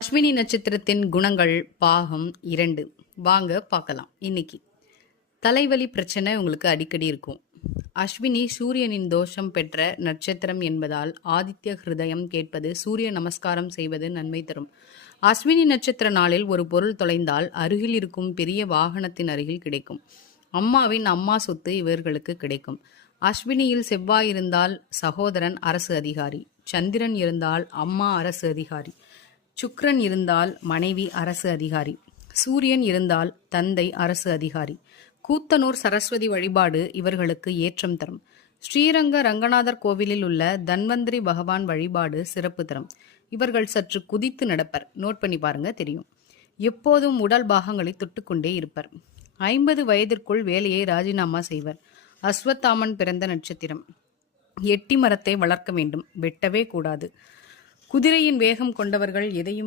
அஸ்வினி நட்சத்திரத்தின் குணங்கள் பாகம் 2 வாங்க பார்க்கலாம். இன்னைக்கு தலைவலி பிரச்சனை உங்களுக்கு அடிக்கடி இருக்கும். அஸ்வினி சூரியனின் தோஷம் பெற்ற நட்சத்திரம் என்பதால் ஆதித்ய ஹிருதயம் கேட்பது, சூரிய நமஸ்காரம் செய்வது நன்மை தரும். அஸ்வினி நட்சத்திர நாளில் ஒரு பொருள் தொலைந்தால் அருகில் இருக்கும் பெரிய வாகனத்தின் அருகில் கிடைக்கும். அம்மாவின் அம்மா சொத்து இவர்களுக்கு கிடைக்கும். அஸ்வினியில் செவ்வாய் இருந்தால் சகோதரன் அரசு அதிகாரி, சந்திரன் இருந்தால் அம்மா அரசு அதிகாரி, சுக்கிரன் இருந்தால் மனைவி அரசு அதிகாரி, சூரியன் இருந்தால் தந்தை அரசு அதிகாரி. கூத்தனூர் சரஸ்வதி வழிபாடு இவர்களுக்கு ஏற்றம் தரும். ஸ்ரீரங்க ரங்கநாதர் கோவிலில் உள்ள தன்வந்திரி பகவான் வழிபாடு சிறப்பு தரும். இவர்கள் சற்று குதித்து நடப்பர். நோட் பண்ணி பாருங்க, தெரியும். எப்போதும் உடல் பாகங்களை தொட்டுக்கொண்டே இருப்பர். 50 வயதிற்குள் வேலையை ராஜினாமா செய்வர். அஸ்வத்தாமன் பிறந்த நட்சத்திரம். எட்டி மரத்தை வளர்க்க வேண்டும், வெட்டவே கூடாது. குதிரையின் வேகம் கொண்டவர்கள் எதையும்